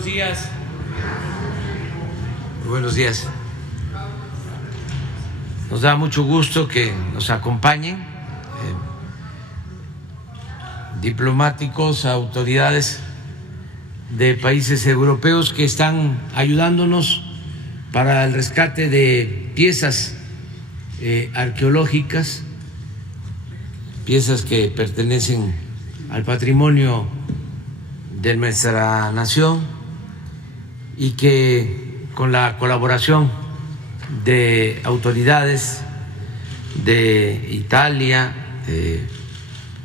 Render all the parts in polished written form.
buenos días. Buenos días. Nos da mucho gusto que nos acompañen diplomáticos, autoridades de países europeos que están ayudándonos para el rescate de piezas arqueológicas, piezas que pertenecen al patrimonio de nuestra nación y que con la colaboración de autoridades de Italia, de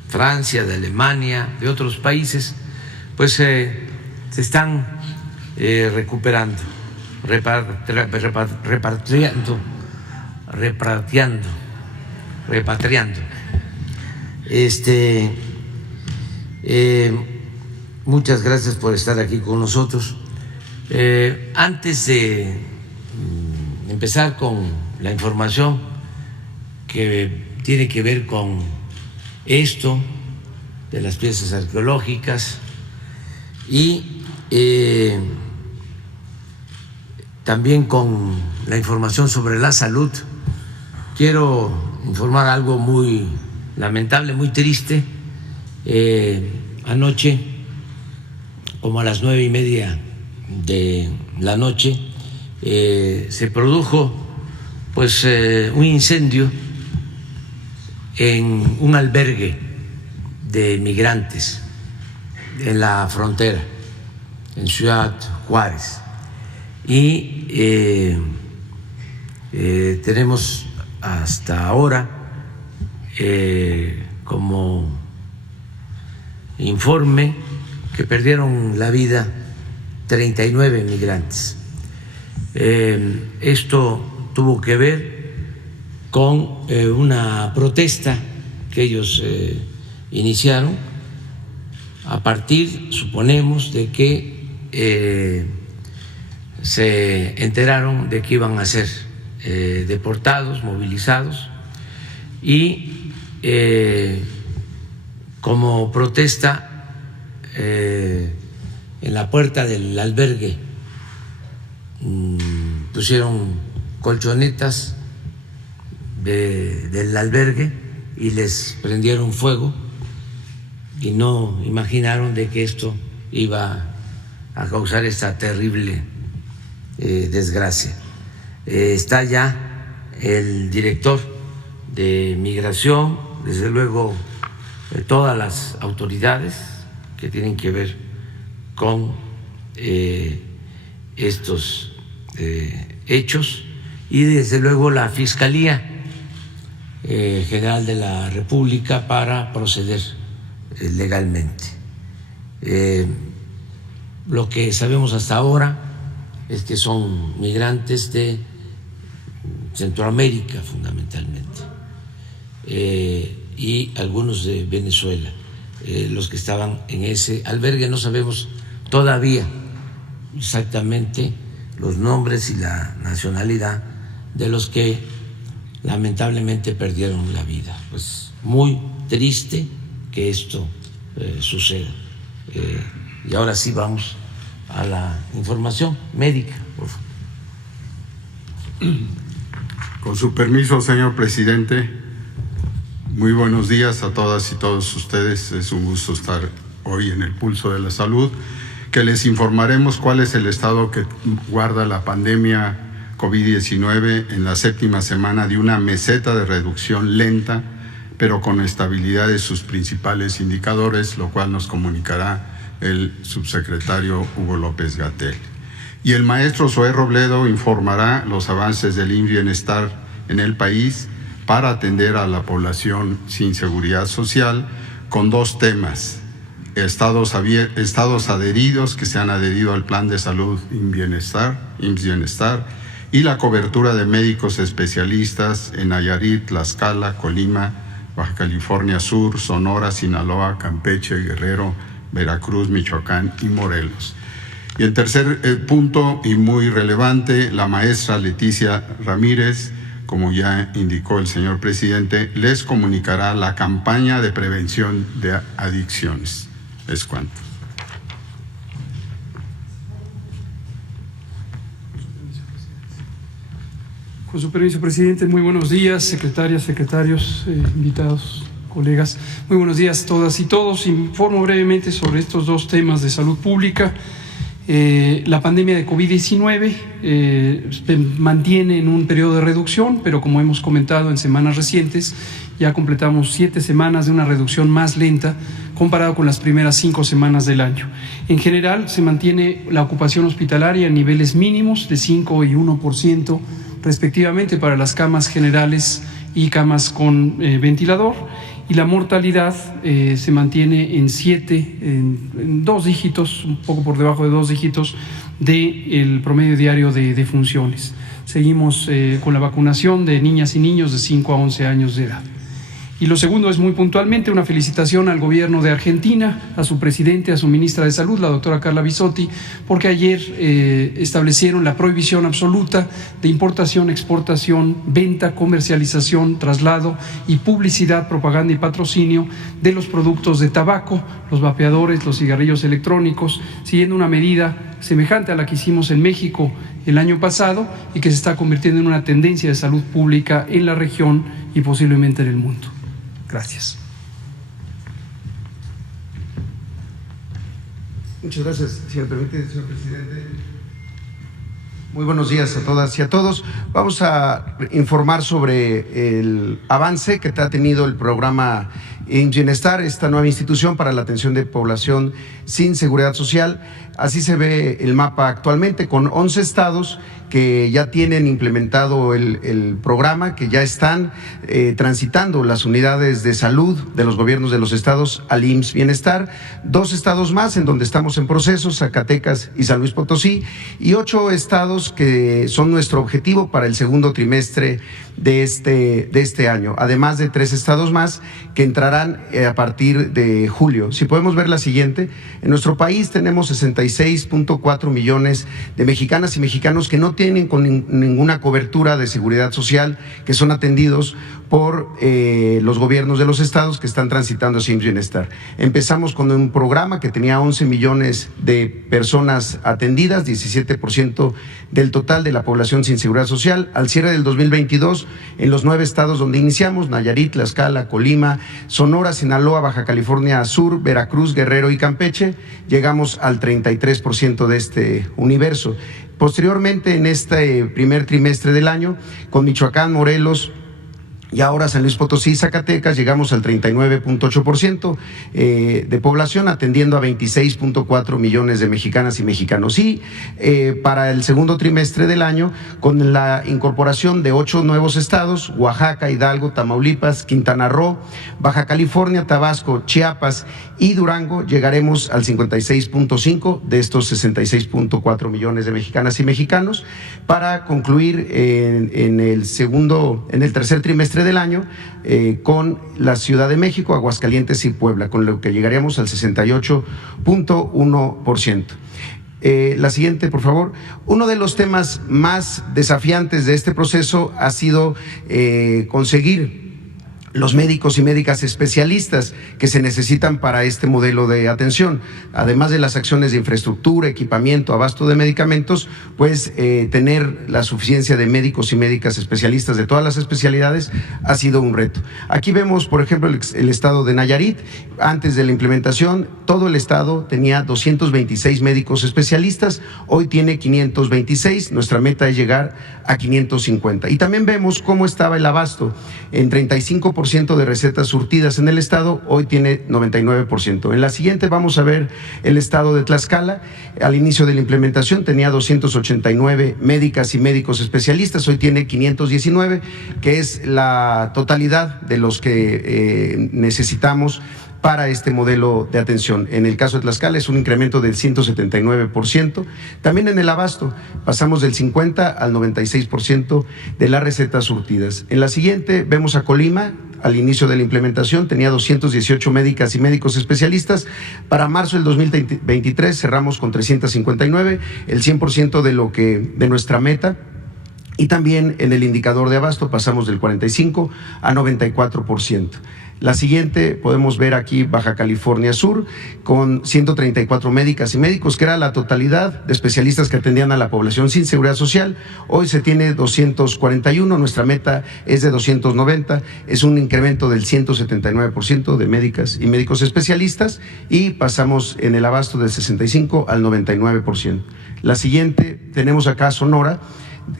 Francia, de Alemania, de otros países, pues se están recuperando, repatriando. Muchas gracias por estar aquí con nosotros. Antes de empezar con la información que tiene que ver con esto de las piezas arqueológicas y también con la información sobre la salud, quiero informar algo muy lamentable, muy triste. Anoche, como a las 9:30 de la noche, se produjo pues un incendio en un albergue de migrantes en la frontera, en Ciudad Juárez, y tenemos hasta ahora como informe que perdieron la vida 39 migrantes. Esto tuvo que ver con una protesta que ellos iniciaron a partir, suponemos, de que se enteraron de que iban a ser deportados, movilizados, y como protesta en la puerta del albergue pusieron colchonetas del albergue y les prendieron fuego y no imaginaron de que esto iba a causar esta terrible desgracia. Está ya el director de Migración, desde luego todas las autoridades que tienen que ver con estos hechos, y desde luego la Fiscalía General de la República para proceder legalmente. Lo que sabemos hasta ahora es que son migrantes de Centroamérica fundamentalmente, y algunos de Venezuela, los que estaban en ese albergue. No sabemos todavía exactamente los nombres y la nacionalidad de los que lamentablemente perdieron la vida. Pues muy triste que esto suceda. Y ahora sí vamos a la información médica, por favor. Con su permiso, señor presidente, muy buenos días a todas y todos ustedes. Es un gusto estar hoy en el Pulso de la Salud, que les informaremos cuál es el estado que guarda la pandemia COVID-19 en la 7ª semana de una meseta de reducción lenta, pero con estabilidad de sus principales indicadores, lo cual nos comunicará el subsecretario Hugo López-Gatell. Y el maestro Zoé Robledo informará los avances del IMSS Bienestar en el país para atender a la población sin seguridad social, con 2 temas: estados adheridos que se han adherido al Plan de Salud IMSS Bienestar, y la cobertura de médicos especialistas en Nayarit, Tlaxcala, Colima, Baja California Sur, Sonora, Sinaloa, Campeche, Guerrero, Veracruz, Michoacán y Morelos. Y el tercer punto, y muy relevante, la maestra Leticia Ramírez, como ya indicó el señor presidente, les comunicará la campaña de prevención de adicciones. Es cuanto. Con su permiso, presidente, muy buenos días, secretarias, secretarios, invitados, colegas. Muy buenos días todas y todos. Informo brevemente sobre estos dos temas de salud pública. La pandemia de COVID-19 se mantiene en un periodo de reducción, pero como hemos comentado en semanas recientes, ya completamos 7 semanas de una reducción más lenta comparado con las primeras 5 semanas del año. En general, se mantiene la ocupación hospitalaria en niveles mínimos de 5 y 1% respectivamente para las camas generales y camas con ventilador, y la mortalidad se mantiene en 7, en 2 dígitos, un poco por debajo de 2 dígitos del promedio diario de funciones. Seguimos con la vacunación de niñas y niños de 5 a 11 años de edad. Y lo segundo es muy puntualmente una felicitación al gobierno de Argentina, a su presidente, a su ministra de Salud, la doctora Carla Bisotti, porque ayer establecieron la prohibición absoluta de importación, exportación, venta, comercialización, traslado y publicidad, propaganda y patrocinio de los productos de tabaco, los vapeadores, los cigarrillos electrónicos, siguiendo una medida semejante a la que hicimos en México el año pasado y que se está convirtiendo en una tendencia de salud pública en la región y posiblemente en el mundo. Gracias. Muchas gracias, si me permite, señor presidente. Muy buenos días a todas y a todos. Vamos a informar sobre el avance que ha tenido el programa IMSS Bienestar, esta nueva institución para la atención de población sin seguridad social. Así se ve el mapa actualmente, con 11 estados que ya tienen implementado el programa, que ya están transitando las unidades de salud de los gobiernos de los estados al IMSS Bienestar, 2 estados más en donde estamos en proceso, Zacatecas y San Luis Potosí, y 8 estados que son nuestro objetivo para el segundo trimestre de este año, además de 3 estados más que entrarán a partir de julio. Si podemos ver la siguiente, en nuestro país tenemos 66.4 millones de mexicanas y mexicanos que no tienen con ninguna cobertura de seguridad social, que son atendidos por los gobiernos de los estados que están transitando hacia IMSS Bienestar. Empezamos con un programa que tenía 11 millones de personas atendidas, 17% del total de la población sin seguridad social. Al cierre del 2022, en los 9 estados donde iniciamos, Nayarit, Tlaxcala, Colima, Sonora, Sinaloa, Baja California Sur, Veracruz, Guerrero y Campeche, llegamos al 33% de este universo. Posteriormente, en este primer trimestre del año, con Michoacán, Morelos y ahora San Luis Potosí y Zacatecas, llegamos al 39.8% de población, atendiendo a 26.4 millones de mexicanas y mexicanos. Y para el segundo trimestre del año, con la incorporación de 8 nuevos estados, Oaxaca, Hidalgo, Tamaulipas, Quintana Roo, Baja California, Tabasco, Chiapas y Durango, llegaremos al 56.5 de estos 66.4 millones de mexicanas y mexicanos, para concluir en el tercer trimestre del año con la Ciudad de México, Aguascalientes y Puebla, con lo que llegaríamos al 68.1%. La siguiente, por favor. Uno de los temas más desafiantes de este proceso ha sido conseguir los médicos y médicas especialistas que se necesitan para este modelo de atención. Además de las acciones de infraestructura, equipamiento, abasto de medicamentos, pues tener la suficiencia de médicos y médicas especialistas de todas las especialidades ha sido un reto. Aquí vemos, por ejemplo, el estado de Nayarit. Antes de la implementación, todo el estado tenía 226 médicos especialistas, hoy tiene 526, nuestra meta es llegar a 550. Y también vemos cómo estaba el abasto. En 35% de recetas surtidas en el estado, hoy tiene 99%. En la siguiente vamos a ver el estado de Tlaxcala. Al inicio de la implementación tenía 289 médicas y médicos especialistas, hoy tiene 519, que es la totalidad de los que necesitamos para este modelo de atención. En el caso de Tlaxcala es un incremento del 179%. También en el abasto pasamos del 50 al 96% de las recetas surtidas. En la siguiente vemos a Colima. Al inicio de la implementación tenía 218 médicas y médicos especialistas. Para marzo del 2023 cerramos con 359, el 100% de nuestra meta. Y también en el indicador de abasto pasamos del 45 a 94%. La siguiente, podemos ver aquí Baja California Sur, con 134 médicas y médicos, que era la totalidad de especialistas que atendían a la población sin seguridad social. Hoy se tiene 241, nuestra meta es de 290, es un incremento del 179% de médicas y médicos especialistas, y pasamos en el abasto del 65 al 99%. La siguiente, tenemos acá Sonora,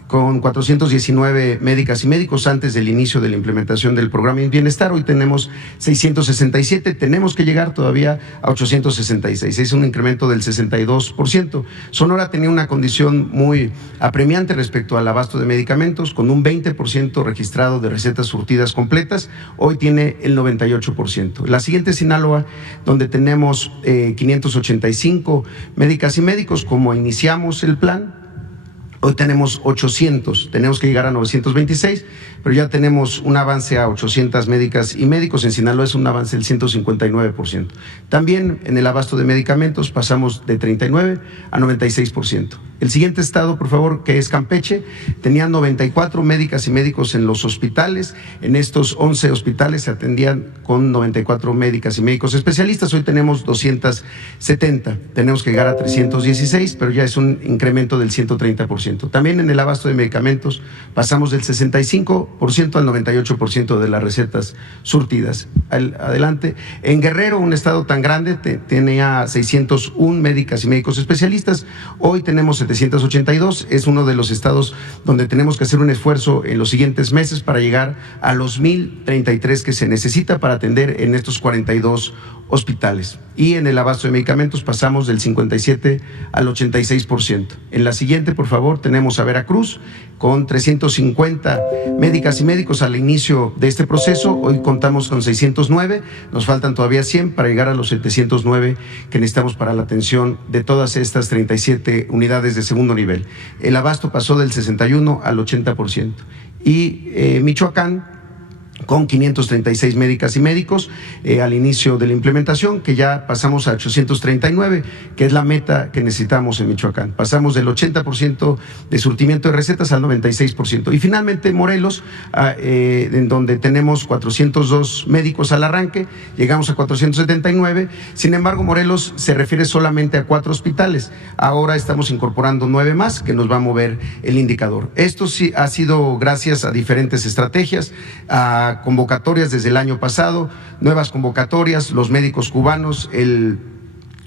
con 419 médicas y médicos antes del inicio de la implementación del programa de bienestar. Hoy tenemos 667, tenemos que llegar todavía a 866, es un incremento del 62%. Sonora tenía una condición muy apremiante respecto al abasto de medicamentos, con un 20% registrado de recetas surtidas completas, hoy tiene el 98%. La siguiente es Sinaloa, donde tenemos 585 médicas y médicos, como iniciamos el plan. Hoy tenemos 800, tenemos que llegar a 926, pero ya tenemos un avance a 800 médicas y médicos. En Sinaloa es un avance del 159%. También en el abasto de medicamentos pasamos de 39 a 96%. El siguiente estado, por favor, que es Campeche, tenía 94 médicas y médicos en los hospitales. En estos 11 hospitales se atendían con 94 médicas y médicos especialistas. Hoy tenemos 270. Tenemos que llegar a 316, pero ya es un incremento del 130%. También en el abasto de medicamentos pasamos del 65% al 98% de las recetas surtidas. Adelante. En Guerrero, un estado tan grande, tenía 601 médicas y médicos especialistas. Hoy tenemos 782, es uno de los estados donde tenemos que hacer un esfuerzo en los siguientes meses para llegar a los 1,033 que se necesita para atender en estos 42 hospitales. Y en el abasto de medicamentos pasamos del 57 al 86%. En la siguiente, por favor, tenemos a Veracruz con 350 médicas y médicos al inicio de este proceso. Hoy contamos con 609, nos faltan todavía 100 para llegar a los 709 que necesitamos para la atención de todas estas 37 unidades de segundo nivel. El abasto pasó del 61 al 80%. Y Michoacán, con 536 médicas y médicos al inicio de la implementación, que ya pasamos a 839, que es la meta que necesitamos en Michoacán. Pasamos del 80% de surtimiento de recetas al 96%. Y finalmente Morelos, en donde tenemos 402 médicos al arranque, llegamos a 479. Sin embargo, Morelos se refiere solamente a 4 hospitales. Ahora estamos incorporando 9 más, que nos va a mover el indicador. Esto sí ha sido gracias a diferentes estrategias, a convocatorias desde el año pasado, nuevas convocatorias, los médicos cubanos,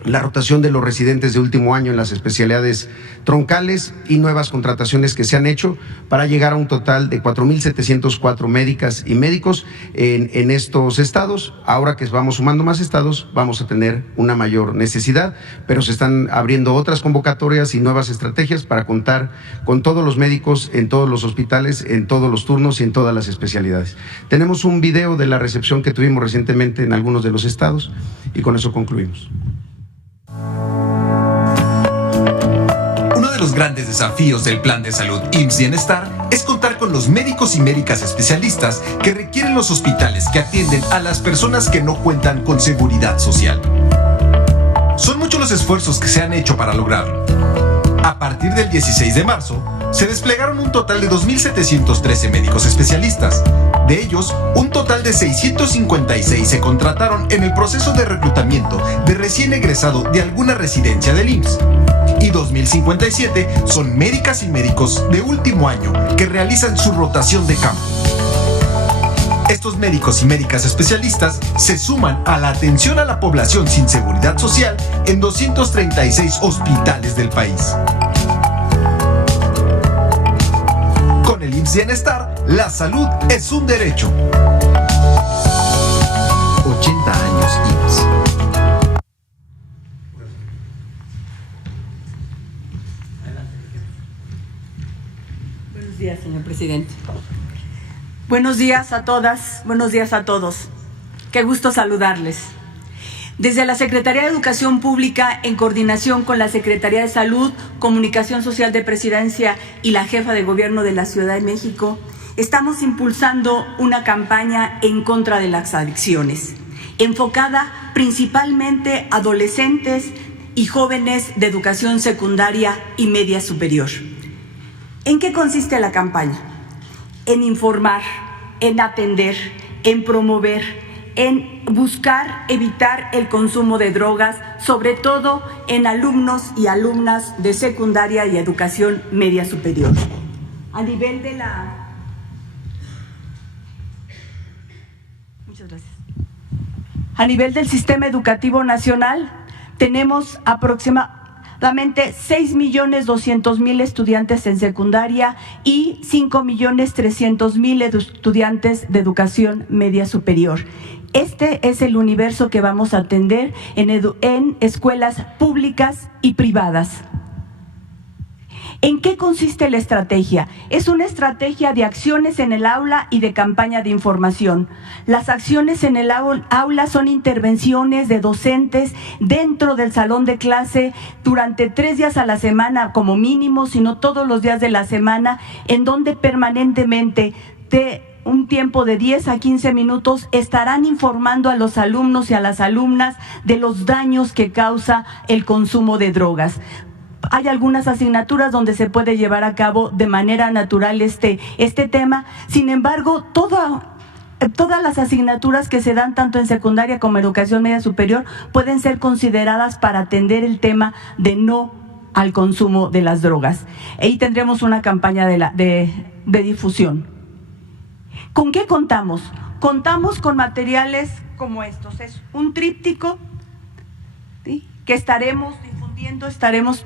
la rotación de los residentes de último año en las especialidades troncales y nuevas contrataciones que se han hecho para llegar a un total de 4,704 médicas y médicos en estos estados. Ahora que vamos sumando más estados, vamos a tener una mayor necesidad, pero se están abriendo otras convocatorias y nuevas estrategias para contar con todos los médicos en todos los hospitales, en todos los turnos y en todas las especialidades. Tenemos un video de la recepción que tuvimos recientemente en algunos de los estados y con eso concluimos. Uno de los grandes desafíos del Plan de Salud IMSS Bienestar es contar con los médicos y médicas especialistas que requieren los hospitales que atienden a las personas que no cuentan con seguridad social. Son muchos los esfuerzos que se han hecho para lograrlo. A partir del 16 de marzo, se desplegaron un total de 2,713 médicos especialistas. De ellos, un total de 656 se contrataron en el proceso de reclutamiento de recién egresado de alguna residencia del IMSS. Y 2,057 son médicas y médicos de último año que realizan su rotación de campo. Estos médicos y médicas especialistas se suman a la atención a la población sin seguridad social en 236 hospitales del país. Con el IMSS Bienestar, la salud es un derecho. 80 años IMSS. Buenos días, señor presidente. Buenos días a todas, buenos días a todos. Qué gusto saludarles. Desde la Secretaría de Educación Pública, en coordinación con la Secretaría de Salud, Comunicación Social de Presidencia y la Jefa de Gobierno de la Ciudad de México, estamos impulsando una campaña en contra de las adicciones, enfocada principalmente a adolescentes y jóvenes de educación secundaria y media superior. ¿En qué consiste la campaña? En informar, en atender, en promover, en buscar evitar el consumo de drogas, sobre todo en alumnos y alumnas de secundaria y educación media superior. A nivel de la... Muchas gracias. A nivel del sistema educativo nacional, tenemos aproximadamente 6.200.000 estudiantes en secundaria y 5.300.000 estudiantes de educación media superior. Este es el universo que vamos a atender en escuelas públicas y privadas. ¿En qué consiste la estrategia? Es una estrategia de acciones en el aula y de campaña de información. Las acciones en el aula son intervenciones de docentes dentro del salón de clase durante 3 días a la semana como mínimo, sino todos los días de la semana, en donde permanentemente un tiempo de 10 a 15 minutos estarán informando a los alumnos y a las alumnas de los daños que causa el consumo de drogas. Hay algunas asignaturas donde se puede llevar a cabo de manera natural este tema. Sin embargo, todas las asignaturas que se dan tanto en secundaria como en educación media superior pueden ser consideradas para atender el tema de no al consumo de las drogas. Ahí tendremos una campaña de difusión. ¿Con qué contamos? Contamos con materiales como estos. Es un tríptico, ¿sí?, que estaremos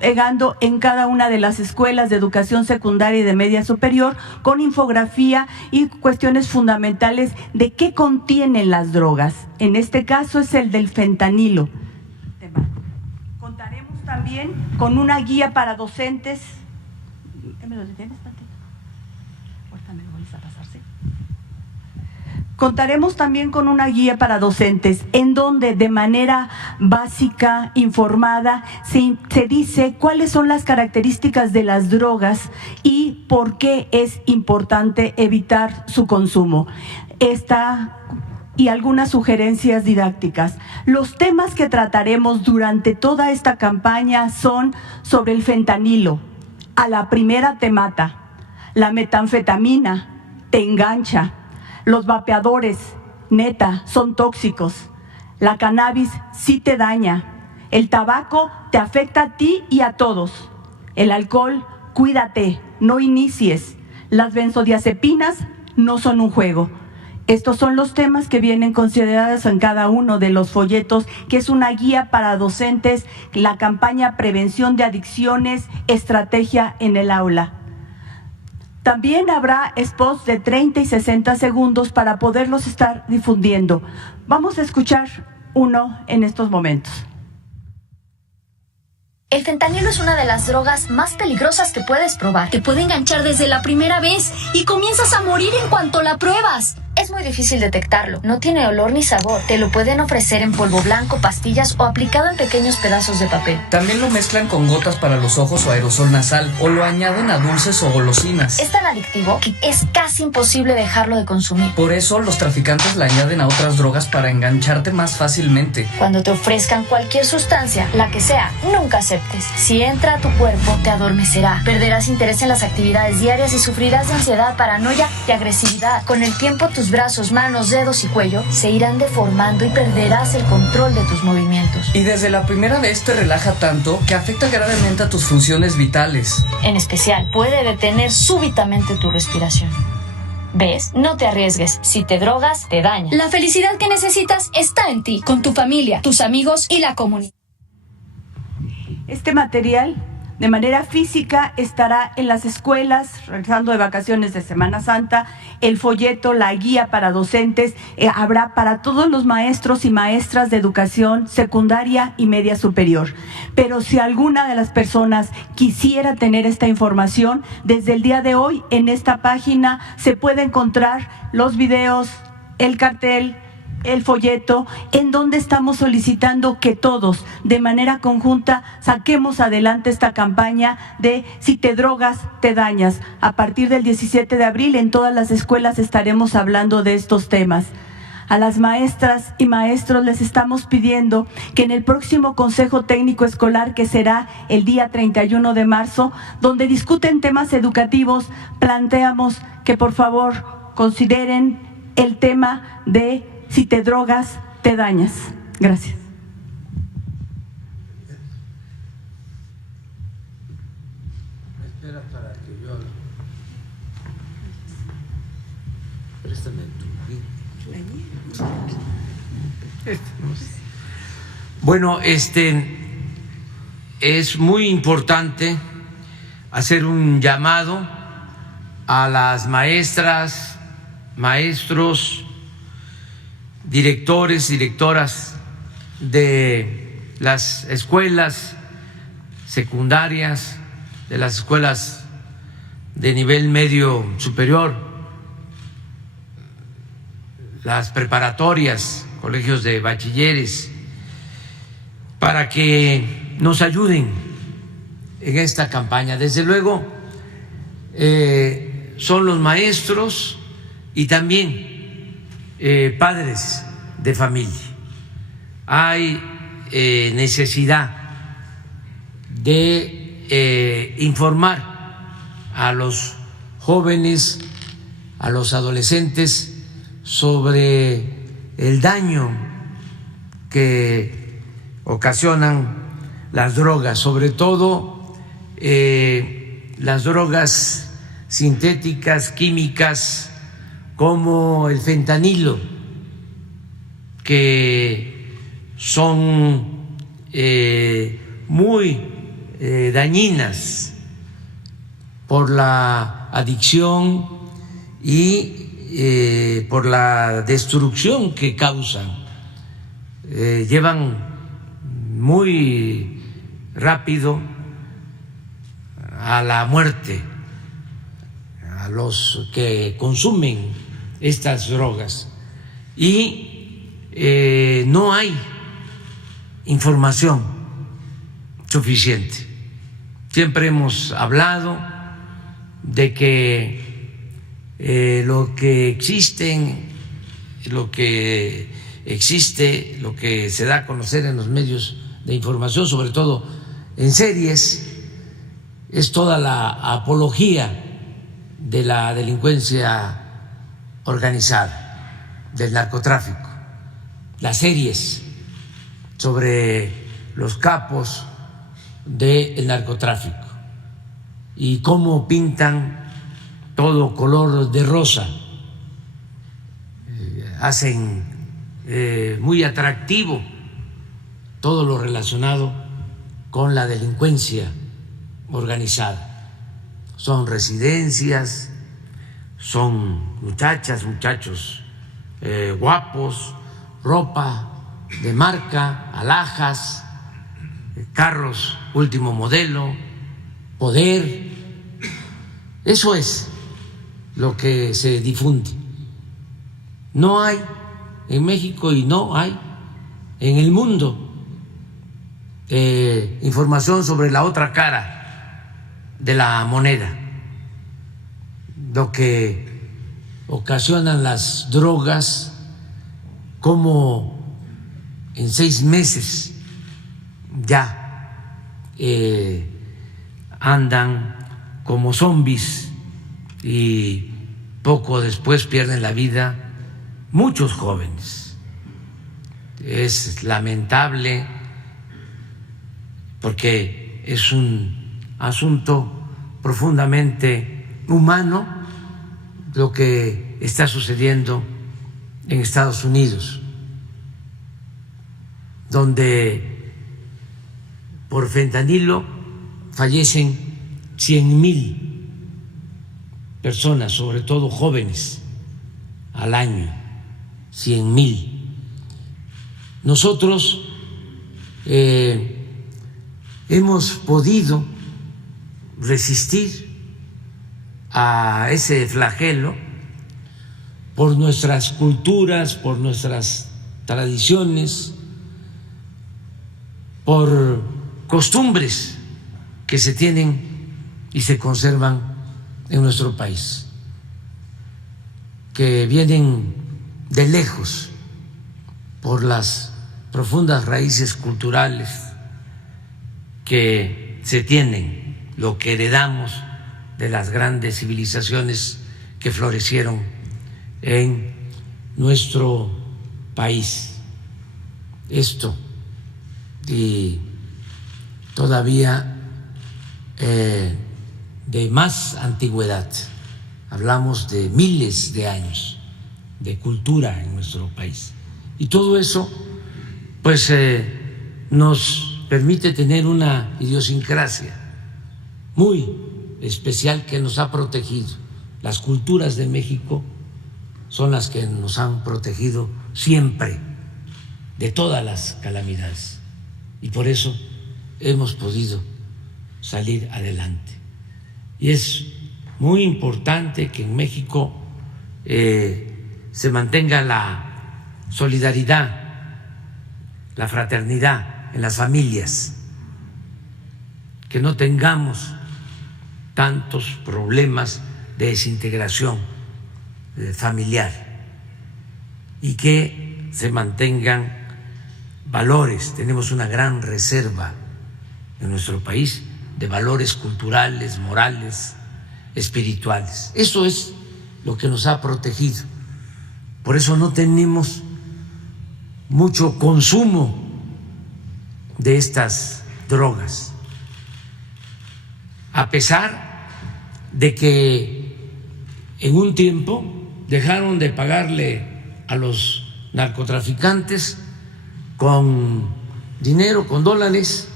pegando en cada una de las escuelas de educación secundaria y de media superior, con infografía y cuestiones fundamentales de qué contienen las drogas. En este caso es el del fentanilo. Contaremos también con una guía para docentes. ¿Me lo detienes, Pati? Ahorita me lo vuelves a pasar, ¿sí? Contaremos también con una guía para docentes en donde de manera básica, informada, se dice cuáles son las características de las drogas y por qué es importante evitar su consumo. Y algunas sugerencias didácticas. Los temas que trataremos durante toda esta campaña son sobre el fentanilo. A la primera te mata, la metanfetamina te engancha, los vapeadores, neta, son tóxicos. La cannabis sí te daña. El tabaco te afecta a ti y a todos. El alcohol, cuídate, no inicies. Las benzodiazepinas no son un juego. Estos son los temas que vienen considerados en cada uno de los folletos, que es una guía para docentes, la campaña Prevención de Adicciones, Estrategia en el Aula. También habrá spots de 30 y 60 segundos para poderlos estar difundiendo. Vamos a escuchar uno en estos momentos. El fentanilo es una de las drogas más peligrosas que puedes probar. Te puede enganchar desde la primera vez y comienzas a morir en cuanto la pruebas. Es muy difícil detectarlo. No tiene olor ni sabor. Te lo pueden ofrecer en polvo blanco, pastillas o aplicado en pequeños pedazos de papel. También lo mezclan con gotas para los ojos o aerosol nasal, o lo añaden a dulces o golosinas. Es tan adictivo que es casi imposible dejarlo de consumir. Por eso los traficantes la añaden a otras drogas para engancharte más fácilmente. Cuando te ofrezcan cualquier sustancia, la que sea, nunca aceptes. Si entra a tu cuerpo, te adormecerá. Perderás interés en las actividades diarias y sufrirás de ansiedad, paranoia y agresividad. Con el tiempo, tus brazos, manos, dedos y cuello se irán deformando y perderás el control de tus movimientos. Y desde la primera vez te relaja tanto que afecta gravemente a tus funciones vitales. En especial, puede detener súbitamente tu respiración. ¿Ves? No te arriesgues. Si te drogas, te daña. La felicidad que necesitas está en ti, con tu familia, tus amigos y la comunidad. Este material, de manera física, estará en las escuelas, regresando de vacaciones de Semana Santa. El folleto, la guía para docentes, habrá para todos los maestros y maestras de educación secundaria y media superior. Pero si alguna de las personas quisiera tener esta información, desde el día de hoy en esta página se puede encontrar los videos, el cartel, el folleto, en donde estamos solicitando que todos, de manera conjunta, saquemos adelante esta campaña de si te drogas, te dañas. A partir del 17 de abril, en todas las escuelas estaremos hablando de estos temas. A las maestras y maestros les estamos pidiendo que en el próximo Consejo Técnico Escolar, que será el día 31 de marzo, donde discuten temas educativos, planteamos que por favor consideren el tema de si te drogas, te dañas. Gracias. Bueno, es muy importante hacer un llamado a las maestras, maestros, directores, directoras de las escuelas secundarias, de las escuelas de nivel medio superior, las preparatorias, colegios de bachilleres, para que nos ayuden en esta campaña. Desde luego, son los maestros y también padres de familia. Hay necesidad de informar a los jóvenes, a los adolescentes sobre el daño que ocasionan las drogas, sobre todo las drogas sintéticas, químicas, como el fentanilo, que son muy dañinas por la adicción y por la destrucción que causan. Llevan muy rápido a la muerte a los que consumen estas drogas, y no hay información suficiente. Siempre hemos hablado de que lo que existe, lo que se da a conocer en los medios de información, sobre todo en series, es toda la apología de la delincuencia organizada, del narcotráfico, las series sobre los capos del narcotráfico y cómo pintan todo color de rosa, hacen muy atractivo todo lo relacionado con la delincuencia organizada. Son residencias, son muchachas, muchachos guapos, ropa de marca, alhajas, carros último modelo, poder. Eso es lo que se difunde. No hay en México y no hay en el mundo información sobre la otra cara de la moneda, lo que ocasionan las drogas, como en 6 meses ya andan como zombies y poco después pierden la vida muchos jóvenes. Es lamentable porque es un asunto profundamente humano lo que está sucediendo en Estados Unidos, donde por fentanilo fallecen 100,000 personas, sobre todo jóvenes, al año. 100,000. Nosotros hemos podido resistir a ese flagelo por nuestras culturas, por nuestras tradiciones, por costumbres que se tienen y se conservan en nuestro país, que vienen de lejos. por las profundas raíces culturales que se tienen, lo que heredamos de las grandes civilizaciones que florecieron en nuestro país. Esto y todavía de más antigüedad, hablamos de miles de años de cultura en nuestro país. Y todo eso pues nos permite tener una idiosincrasia muy especial que nos ha protegido. Las culturas de México son las que nos han protegido siempre de todas las calamidades y por eso hemos podido salir adelante. Y es muy importante que en México se mantenga la solidaridad, la fraternidad en las familias, que no tengamos tantos problemas de desintegración familiar y que se mantengan valores. Tenemos una gran reserva en nuestro país de valores culturales, morales, espirituales. Eso es lo que nos ha protegido. Por eso no tenemos mucho consumo de estas drogas, a pesar de que en un tiempo dejaron de pagarle a los narcotraficantes con dinero, con dólares,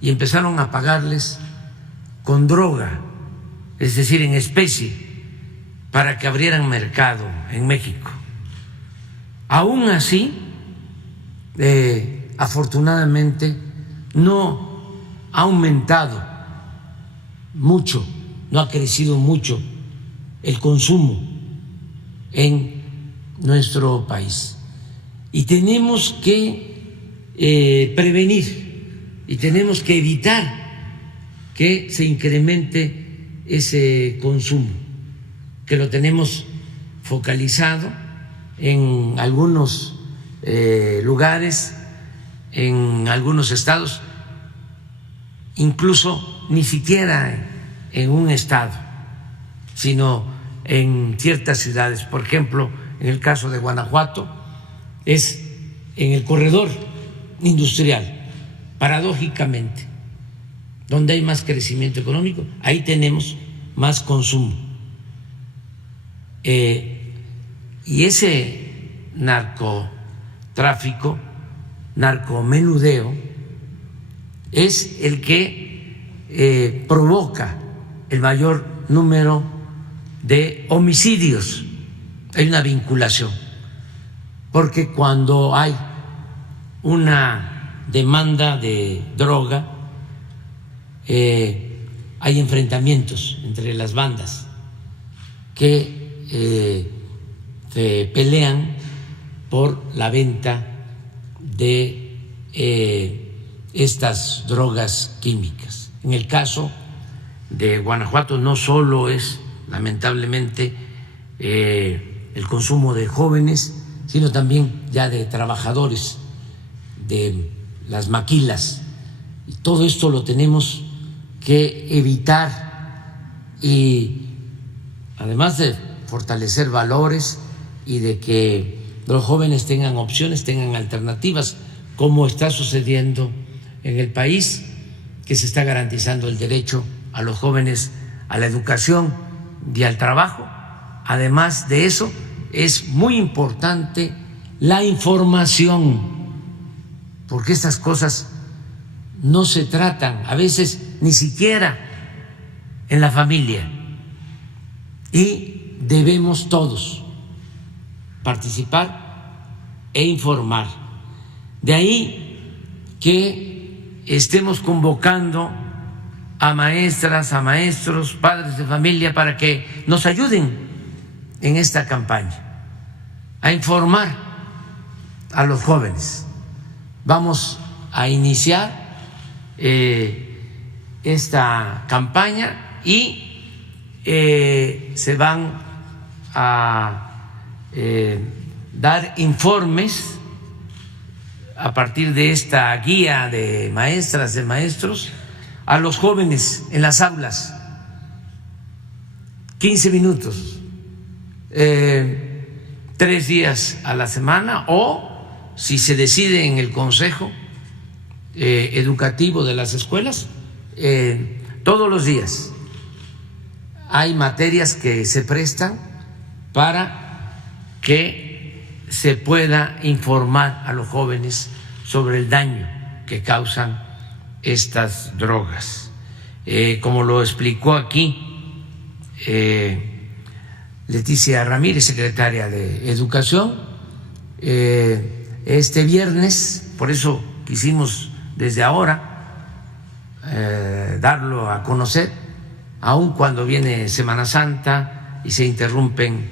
y empezaron a pagarles con droga, es decir, en especie, para que abrieran mercado en México. Aún así, afortunadamente, no ha aumentado mucho, no ha crecido mucho el consumo en nuestro país. Y tenemos que prevenir y tenemos que evitar que se incremente ese consumo, que lo tenemos focalizado en algunos lugares, en algunos estados, incluso ni siquiera en un estado, sino en ciertas ciudades. Por ejemplo, en el caso de Guanajuato, es en el corredor industrial, paradójicamente, donde hay más crecimiento económico, ahí tenemos más consumo. Y ese narcotráfico, narcomenudeo, es el que provoca el mayor número de homicidios. Hay una vinculación, porque cuando hay una demanda de droga, hay enfrentamientos entre las bandas que se pelean por la venta de estas drogas químicas. En el caso de Guanajuato no solo es lamentablemente el consumo de jóvenes, sino también ya de trabajadores de las maquilas. Y todo esto lo tenemos que evitar, y además de fortalecer valores y de que los jóvenes tengan opciones, tengan alternativas, como está sucediendo en el país, que se está garantizando el derecho a los jóvenes a la educación y al trabajo. Además de eso, es muy importante la información, porque estas cosas no se tratan a veces ni siquiera en la familia, y debemos todos participar e informar. De ahí que estemos convocando a maestras, a maestros, padres de familia, para que nos ayuden en esta campaña, a informar a los jóvenes. Vamos a iniciar esta campaña y se van a dar informes a partir de esta guía de maestras, de maestros, a los jóvenes en las aulas, 15 minutos, 3 días a la semana, o si se decide en el consejo educativo de las escuelas, todos los días. Hay materias que se prestan para que se pueda informar a los jóvenes sobre el daño que causan estas drogas. Como lo explicó aquí Leticia Ramírez, secretaria de Educación, este viernes, por eso quisimos desde ahora darlo a conocer, aun cuando viene Semana Santa y se interrumpen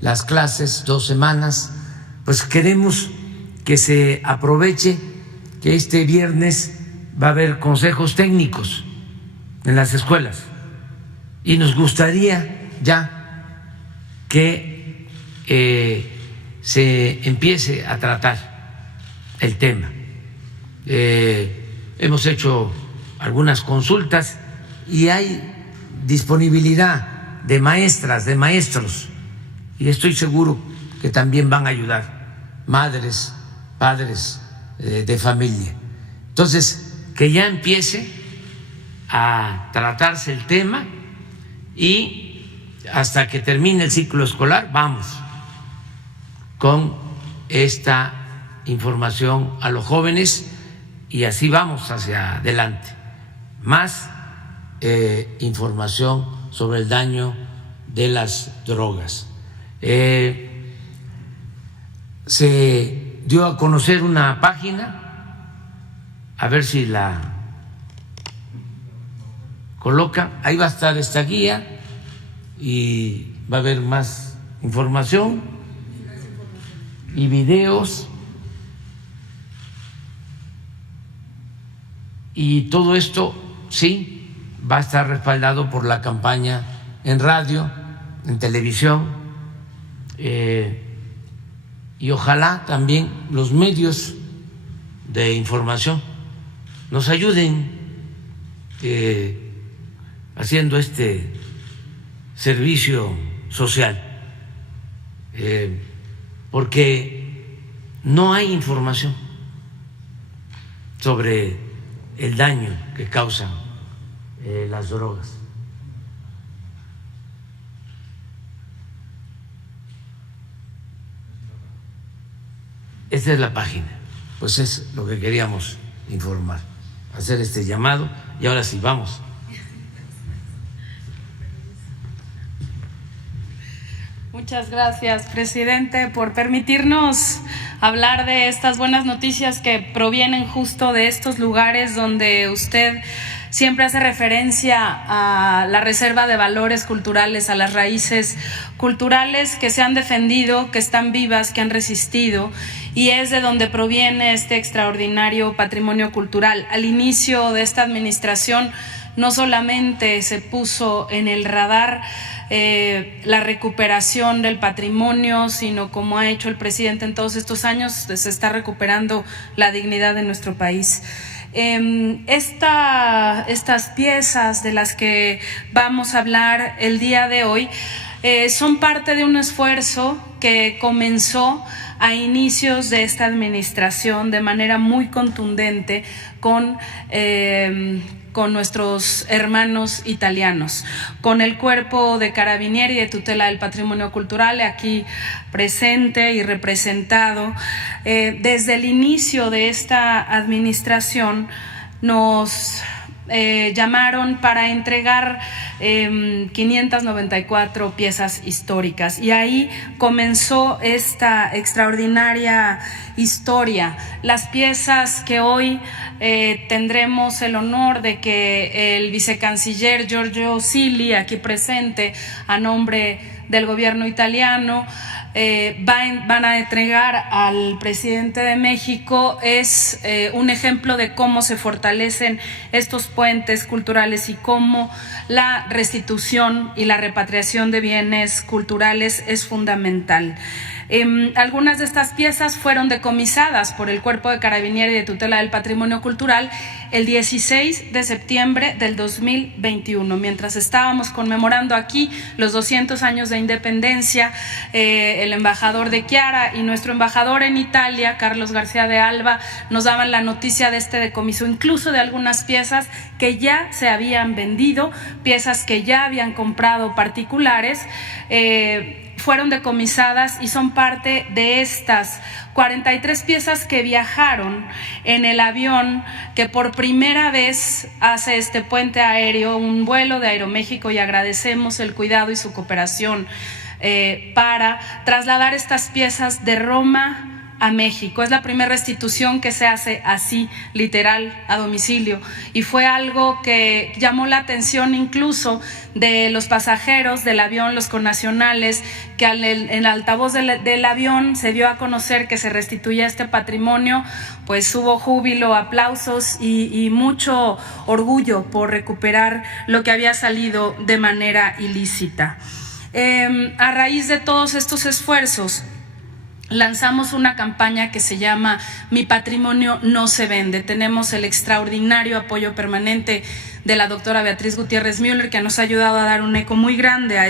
las clases 2 semanas, pues queremos que se aproveche que este viernes va a haber consejos técnicos en las escuelas y nos gustaría ya que se empiece a tratar el tema. Hemos hecho algunas consultas y hay disponibilidad de maestras, de maestros, y estoy seguro que también van a ayudar madres, padres de familia. Entonces, que ya empiece a tratarse el tema y hasta que termine el ciclo escolar vamos con esta información a los jóvenes y así vamos hacia adelante. Más información sobre el daño de las drogas. Se dio a conocer una página, a ver si la coloca, ahí va a estar esta guía y va a haber más información y videos, y todo esto sí va a estar respaldado por la campaña en radio, en televisión, y ojalá también los medios de información nos ayuden haciendo este servicio social, porque no hay información sobre el daño que causan las drogas. Esta es la página, pues es lo que queríamos informar, hacer este llamado, y ahora sí, vamos. Muchas gracias, presidente, por permitirnos hablar de estas buenas noticias que provienen justo de estos lugares donde usted siempre hace referencia a la reserva de valores culturales, a las raíces culturales que se han defendido, que están vivas, que han resistido, y es de donde proviene este extraordinario patrimonio cultural. Al inicio de esta administración no solamente se puso en el radar la recuperación del patrimonio, sino como ha hecho el presidente en todos estos años, se está recuperando la dignidad de nuestro país. Estas piezas de las que vamos a hablar el día de hoy son parte de un esfuerzo que comenzó a inicios de esta administración de manera muy contundente con nuestros hermanos italianos, con el Cuerpo de Carabinieri de Tutela del Patrimonio Cultural aquí presente y representado. Desde el inicio de esta administración nos llamaron para entregar 594 piezas históricas, y ahí comenzó esta extraordinaria historia. Las piezas que hoy tendremos el honor de que el vicecanciller Giorgio Silli, aquí presente a nombre del gobierno italiano, van a entregar al presidente de México, es un ejemplo de cómo se fortalecen estos puentes culturales y cómo la restitución y la repatriación de bienes culturales es fundamental. Algunas de estas piezas fueron decomisadas por el Cuerpo de Carabinieri de Tutela del Patrimonio Cultural el 16 de septiembre del 2021, mientras estábamos conmemorando aquí los 200 años de independencia. El embajador de Chiara y nuestro embajador en Italia, Carlos García de Alba, nos daban la noticia de este decomiso, incluso de algunas piezas que ya se habían vendido, piezas que ya habían comprado particulares, fueron decomisadas y son parte de estas 43 piezas que viajaron en el avión que por primera vez hace este puente aéreo, un vuelo de Aeroméxico, y agradecemos el cuidado y su cooperación para trasladar estas piezas de Roma a México. Es la primera restitución que se hace así, literal, a domicilio, y fue algo que llamó la atención incluso de los pasajeros del avión, los connacionales, que en el altavoz del avión se dio a conocer que se restituía este patrimonio. Pues hubo júbilo, aplausos y mucho orgullo por recuperar lo que había salido de manera ilícita. A raíz de todos estos esfuerzos, lanzamos una campaña que se llama Mi Patrimonio No Se Vende. Tenemos el extraordinario apoyo permanente de la doctora Beatriz Gutiérrez Müller, que nos ha ayudado a dar un eco muy grande a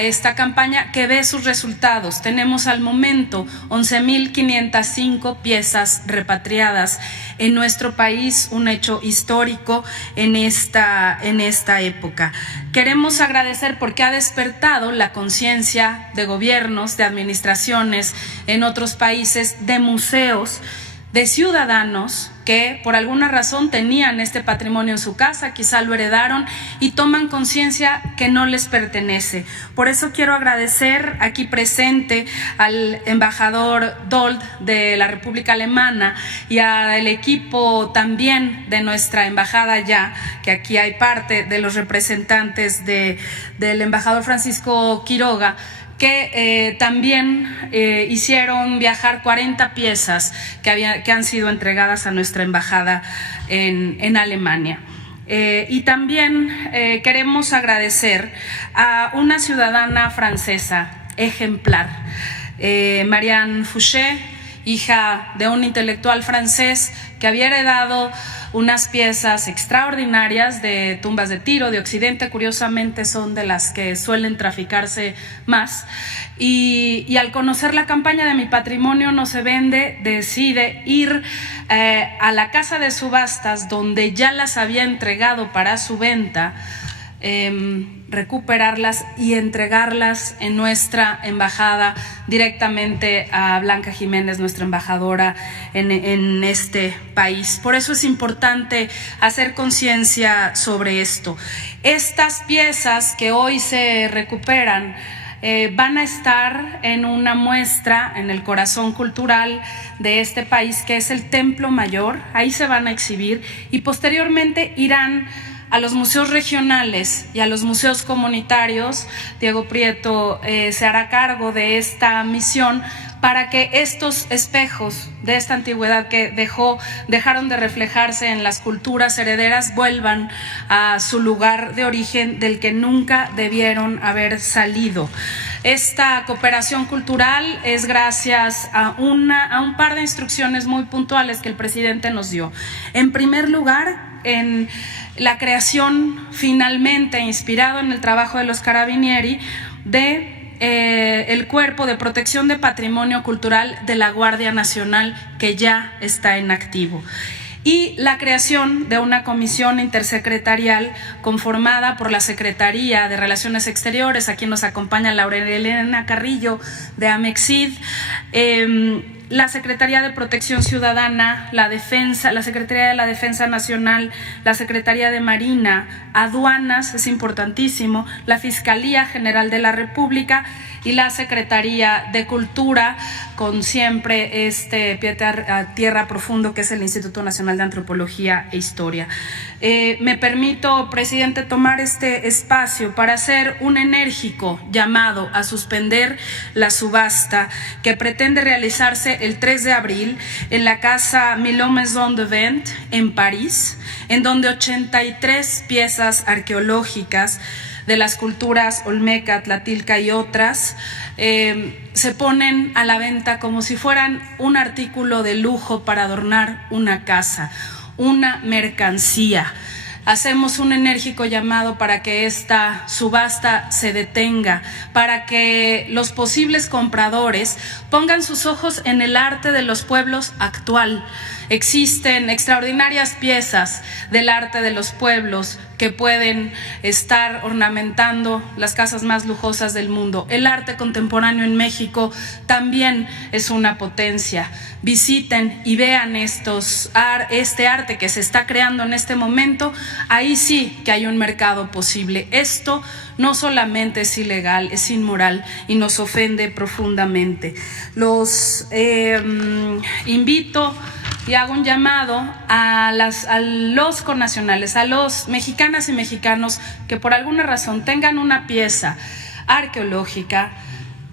esta campaña, que ve sus resultados. Tenemos al momento 11.505 piezas repatriadas en nuestro país, un hecho histórico en esta época. Queremos agradecer porque ha despertado la conciencia de gobiernos, de administraciones en otros países, de museos, de ciudadanos que por alguna razón tenían este patrimonio en su casa, quizá lo heredaron y toman conciencia que no les pertenece. Por eso quiero agradecer aquí presente al embajador Dold de la República Alemana y al equipo también de nuestra embajada ya, que aquí hay parte de los representantes del embajador Francisco Quiroga, que también hicieron viajar 40 piezas que han sido entregadas a nuestra embajada en Alemania. Y también queremos agradecer a una ciudadana francesa ejemplar, Marianne Fouché, hija de un intelectual francés que había heredado unas piezas extraordinarias de tumbas de Tiro, de Occidente. Curiosamente son de las que suelen traficarse más, y al conocer la campaña de Mi Patrimonio No Se Vende, decide ir a la casa de subastas donde ya las había entregado para su venta, recuperarlas y entregarlas en nuestra embajada directamente a Blanca Jiménez, nuestra embajadora en este país. Por eso es importante hacer conciencia sobre esto. Estas piezas que hoy se recuperan van a estar en una muestra en el corazón cultural de este país, que es el Templo Mayor. Ahí se van a exhibir y posteriormente irán a los museos regionales y a los museos comunitarios. Diego Prieto se hará cargo de esta misión para que estos espejos de esta antigüedad que dejaron de reflejarse en las culturas herederas vuelvan a su lugar de origen, del que nunca debieron haber salido. Esta cooperación cultural es gracias a un par de instrucciones muy puntuales que el presidente nos dio. En primer lugar, en la creación, finalmente inspirado en el trabajo de los Carabinieri, de el Cuerpo de Protección de Patrimonio Cultural de la Guardia Nacional, que ya está en activo, y la creación de una comisión intersecretarial conformada por la Secretaría de Relaciones Exteriores, aquí nos acompaña Laura Elena Carrillo de Amexid, la Secretaría de Protección Ciudadana, la Secretaría de la Defensa Nacional, la Secretaría de Marina, Aduanas, es importantísimo, la Fiscalía General de la República y la Secretaría de Cultura, con siempre pie a tierra profundo, que es el Instituto Nacional de Antropología e Historia. Me permito, presidente, tomar este espacio para hacer un enérgico llamado a suspender la subasta que pretende realizarse el 3 de abril en la casa Millau Maison de Vente en París, en donde 83 piezas arqueológicas de las culturas olmeca, tlatilca y otras, se ponen a la venta como si fueran un artículo de lujo para adornar una casa, una mercancía. Hacemos un enérgico llamado para que esta subasta se detenga, para que los posibles compradores pongan sus ojos en el arte de los pueblos actual. Existen extraordinarias piezas del arte de los pueblos que pueden estar ornamentando las casas más lujosas del mundo. El arte contemporáneo en México también es una potencia. Visiten y vean este arte que se está creando en este momento. Ahí sí que hay un mercado posible. Esto no solamente es ilegal, es inmoral y nos ofende profundamente. Los invito y hago un llamado a los connacionales, a los mexicanas y mexicanos que por alguna razón tengan una pieza arqueológica,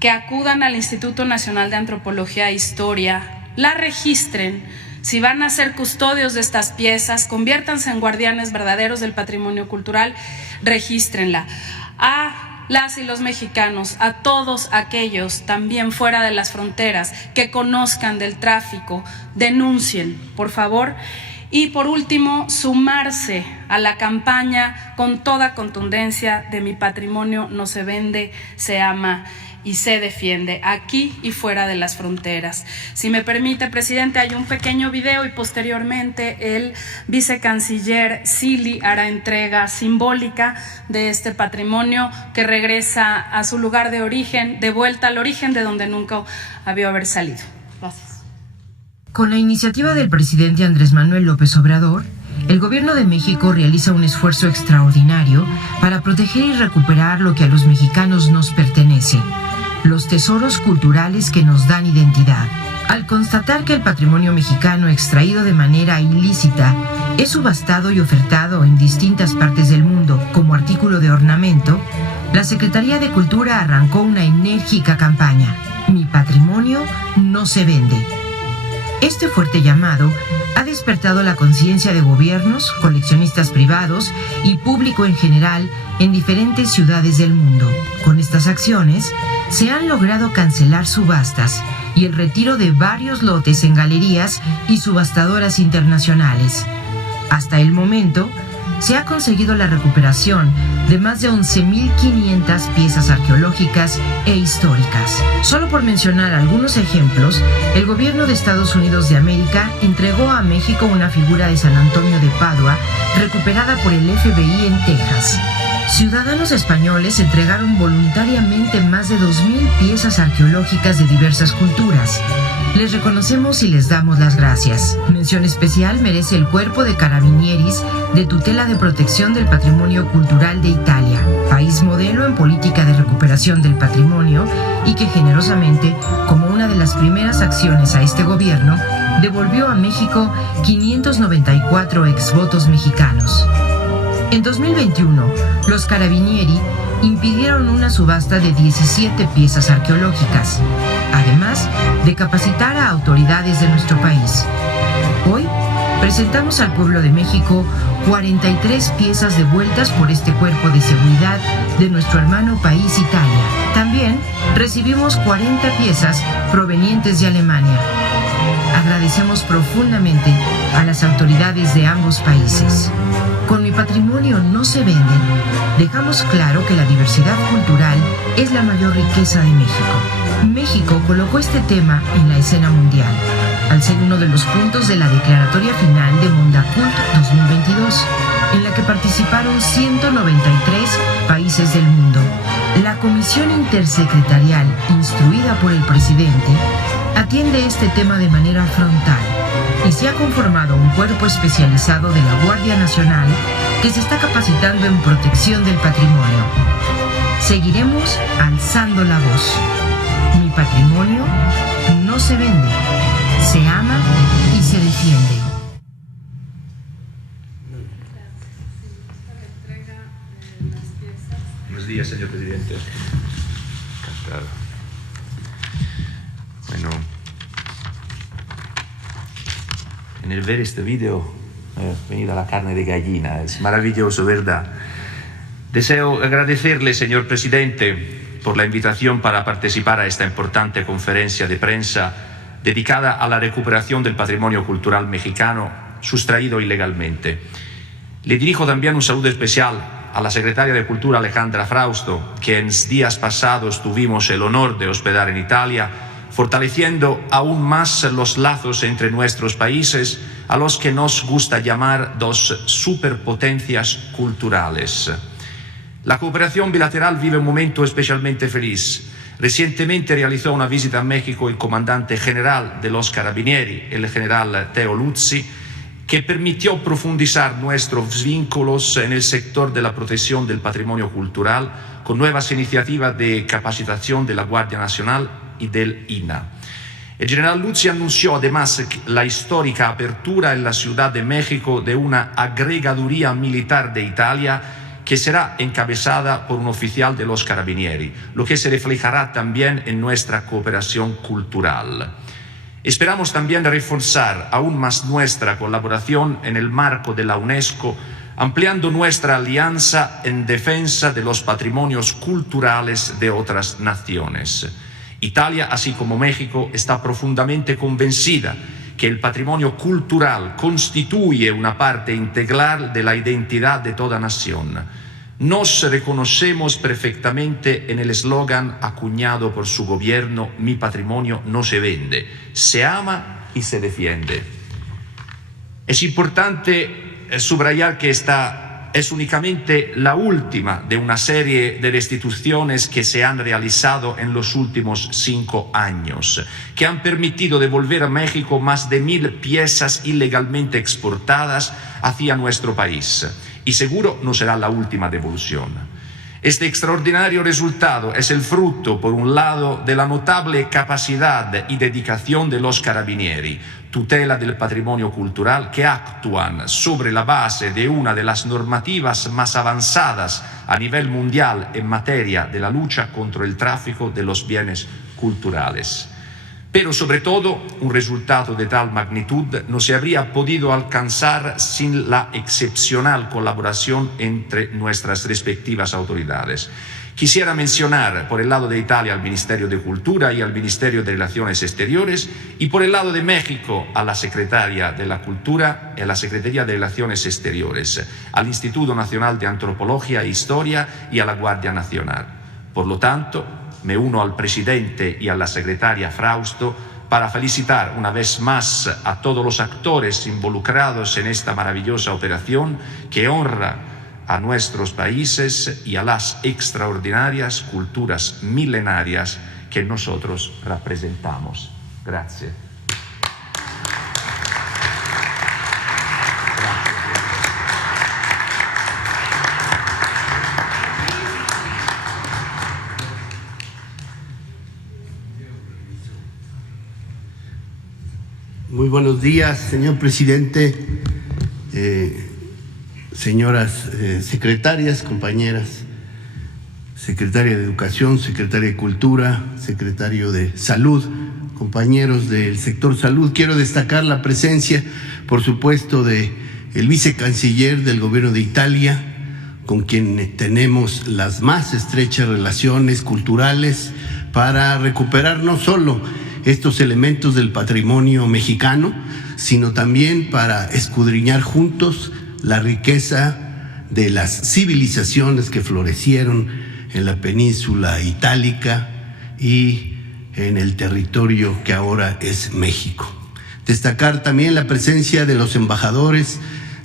que acudan al Instituto Nacional de Antropología e Historia, la registren. Si van a ser custodios de estas piezas, conviértanse en guardianes verdaderos del patrimonio cultural, regístrenla. A las y los mexicanos, a todos aquellos también fuera de las fronteras que conozcan del tráfico, denuncien, por favor. Y por último, sumarse a la campaña con toda contundencia de Mi patrimonio no se vende, se ama y se defiende, aquí y fuera de las fronteras. Si me permite, presidente, hay un pequeño video y posteriormente el vicecanciller Sili hará entrega simbólica de este patrimonio que regresa a su lugar de origen, de vuelta al origen de donde nunca había haber salido. Gracias. Con la iniciativa del presidente Andrés Manuel López Obrador, el Gobierno de México realiza un esfuerzo extraordinario para proteger y recuperar lo que a los mexicanos nos pertenece, los tesoros culturales que nos dan identidad. Al constatar que el patrimonio mexicano extraído de manera ilícita es subastado y ofertado en distintas partes del mundo como artículo de ornamento, la Secretaría de Cultura arrancó una enérgica campaña: Mi patrimonio no se vende. Este fuerte llamado ha despertado la conciencia de gobiernos, coleccionistas privados y público en general en diferentes ciudades del mundo. Con estas acciones se han logrado cancelar subastas y el retiro de varios lotes en galerías y subastadoras internacionales. Hasta el momento, se ha conseguido la recuperación de más de 11.500 piezas arqueológicas e históricas. Solo por mencionar algunos ejemplos, el gobierno de Estados Unidos de América entregó a México una figura de San Antonio de Padua recuperada por el FBI en Texas. Ciudadanos españoles entregaron voluntariamente más de 2.000 piezas arqueológicas de diversas culturas. Les reconocemos y les damos las gracias. Mención especial merece el Cuerpo de Carabinieri de Tutela de Protección del Patrimonio Cultural de Italia, país modelo en política de recuperación del patrimonio y que generosamente, como una de las primeras acciones a este gobierno, devolvió a México 594 exvotos mexicanos. En 2021, los Carabinieri impidieron una subasta de 17 piezas arqueológicas, además de capacitar a autoridades de nuestro país. Hoy presentamos al pueblo de México 43 piezas devueltas por este cuerpo de seguridad de nuestro hermano país Italia. También recibimos 40 piezas provenientes de Alemania. Agradecemos profundamente a las autoridades de ambos países. Con Mi patrimonio no se vende, dejamos claro que la diversidad cultural es la mayor riqueza de México. México colocó este tema en la escena mundial, al ser uno de los puntos de la declaratoria final de Mondacult 2022, en la que participaron 193 países del mundo. La Comisión Intersecretarial, instruida por el presidente, atiende este tema de manera frontal y se ha conformado un cuerpo especializado de la Guardia Nacional que se está capacitando en protección del patrimonio. Seguiremos alzando la voz. Mi patrimonio no se vende, se ama y se defiende. Buenos días, señor presidente. Encantado. Bueno, en el ver este video me ha venido la carne de gallina. Es maravilloso, ¿verdad? Deseo agradecerle, señor presidente, por la invitación para participar a esta importante conferencia de prensa dedicada a la recuperación del patrimonio cultural mexicano sustraído ilegalmente. Le dirijo también un saludo especial a la secretaria de Cultura Alejandra Frausto, que en días pasados tuvimos el honor de hospedar en Italia, fortaleciendo aún más los lazos entre nuestros países, a los que nos gusta llamar dos superpotencias culturales. La cooperación bilateral vive un momento especialmente feliz. Recientemente realizó una visita a México el comandante general de los Carabinieri, el general Teo Luzzi, que permitió profundizar nuestros vínculos en el sector de la protección del patrimonio cultural con nuevas iniciativas de capacitación de la Guardia Nacional y del INAH. El general Luzzi anunció además la histórica apertura en la Ciudad de México de una agregaduría militar de Italia que será encabezada por un oficial de los Carabinieri, lo que se reflejará también en nuestra cooperación cultural. Esperamos también reforzar aún más nuestra colaboración en el marco de la UNESCO, ampliando nuestra alianza en defensa de los patrimonios culturales de otras naciones. Italia, así como México, está profundamente convencida que el patrimonio cultural constituye una parte integral de la identidad de toda nación. Nos reconocemos perfectamente en el eslogan acuñado por su gobierno: mi patrimonio no se vende, se ama y se defiende. Es importante subrayar que esta es únicamente la última de una serie de restituciones que se han realizado en los últimos 5 años, que han permitido devolver a México más de 1.000 piezas ilegalmente exportadas hacia nuestro país. Y seguro no será la última devolución. Este extraordinario resultado es el fruto, por un lado, de la notable capacidad y dedicación de los Carabinieri, tutela del patrimonio cultural, que actúan sobre la base de una de las normativas más avanzadas a nivel mundial en materia de la lucha contra el tráfico de los bienes culturales. Pero sobre todo, un resultado de tal magnitud no se habría podido alcanzar sin la excepcional colaboración entre nuestras respectivas autoridades. Quisiera mencionar por el lado de Italia al Ministerio de Cultura y al Ministerio de Relaciones Exteriores, y por el lado de México a la Secretaría de la Cultura y a la Secretaría de Relaciones Exteriores, al Instituto Nacional de Antropología e Historia y a la Guardia Nacional. Por lo tanto, me uno al presidente y a la secretaria Frausto para felicitar una vez más a todos los actores involucrados en esta maravillosa operación que honra a nuestros países y a las extraordinarias culturas milenarias que nosotros representamos. Gracias. Muy buenos días, señor presidente, señoras secretarias, compañeras, secretaria de Educación, secretaria de Cultura, secretario de Salud, compañeros del sector salud. Quiero destacar la presencia, por supuesto, de el vicecanciller del gobierno de Italia, con quien tenemos las más estrechas relaciones culturales para recuperar no solo estos elementos del patrimonio mexicano, sino también para escudriñar juntos la riqueza de las civilizaciones que florecieron en la península itálica y en el territorio que ahora es México. Destacar también la presencia de los embajadores